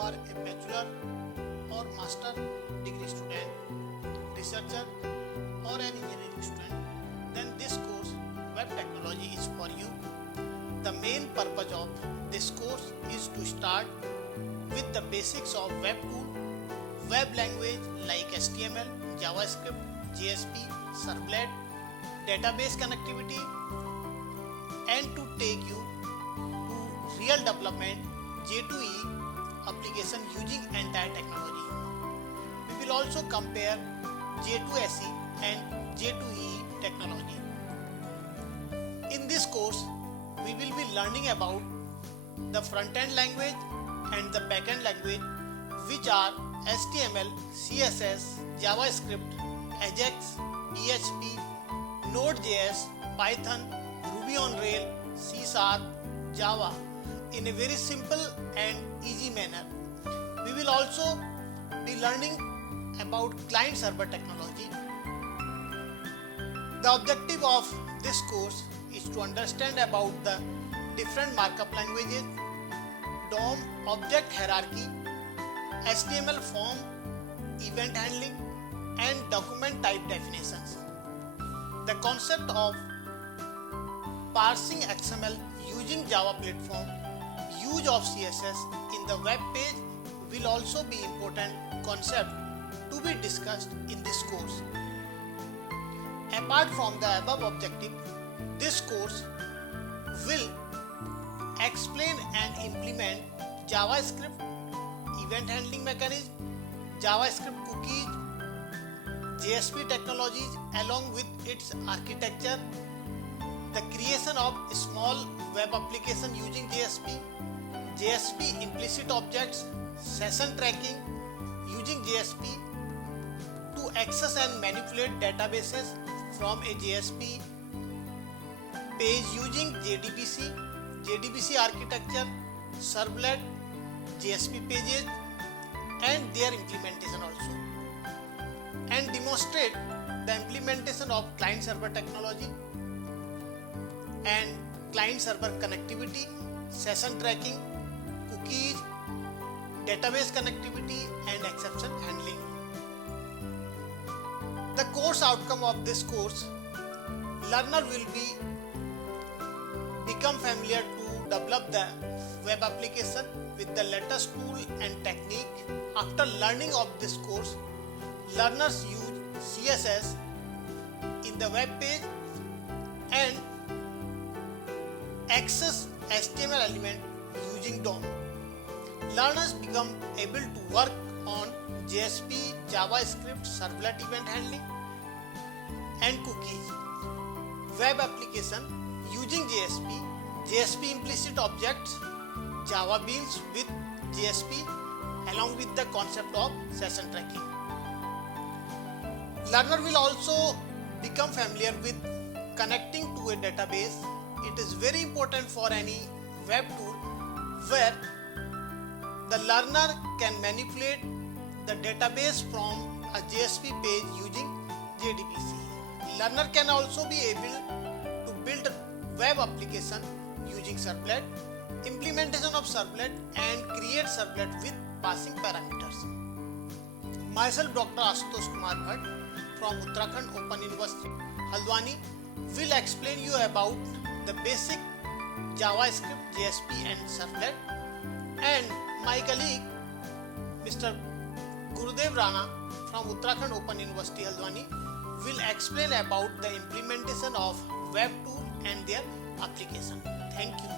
are a bachelor or master degree student, researcher or an engineering student, then this course web technology is for you. The main purpose of this course is to start with the basics of web tool, web language like HTML, JavaScript, JSP, Servlet, database connectivity, and to take you to real development J2E application using entire technology. We will also compare J2SE and J2EE technology. In this course, we will be learning about the front-end language and the back-end language, which are HTML, CSS, JavaScript, Ajax, PHP, Node.js, Python, Ruby on Rails, C#, Java in a very simple and easy manner. We will also be learning about client-server technology. The objective of this course is to understand about the different markup languages, DOM, object hierarchy, HTML form, event handling, and document type definitions. The concept of parsing XML using Java platform, use of CSS in the web page will also be important concept to be discussed in this course. Apart from the above objective, this course will explain and implement JavaScript event handling mechanism, JavaScript cookies, JSP technologies along with its architecture, the creation of small web application using JSP, JSP implicit objects, session tracking using JSP to access and manipulate databases from a JSP page using JDBC, JDBC architecture, Servlet, JSP pages and their implementation also, and demonstrate the implementation of client-server technology and client-server connectivity, session tracking, cookies, database connectivity and exception handling. The course outcome of this course, learner will become familiar to develop the web application with the latest tool and technique. After learning of this course, learners use CSS in the web page and access HTML element using DOM. Learners become able to work on JSP, JavaScript, Servlet event handling and cookies, web application using JSP, JSP implicit objects, Java beans with JSP along with the concept of session tracking. Learner will also become familiar with connecting to a database. It is very important for any web tool where the learner can manipulate the database from a JSP page using JDBC. Learner can also be able to build a web application using Servlet, implementation of Servlet and create Servlet with passing parameters. Myself Dr. Ashutosh Kumar Bhatt from Uttarakhand Open University, Haldwani will explain you about the basic JavaScript, JSP and Servlet, and my colleague Mr. Gurudev Rana from Uttarakhand Open University, Haldwani will explain about the implementation of web tool and their application. Thank you.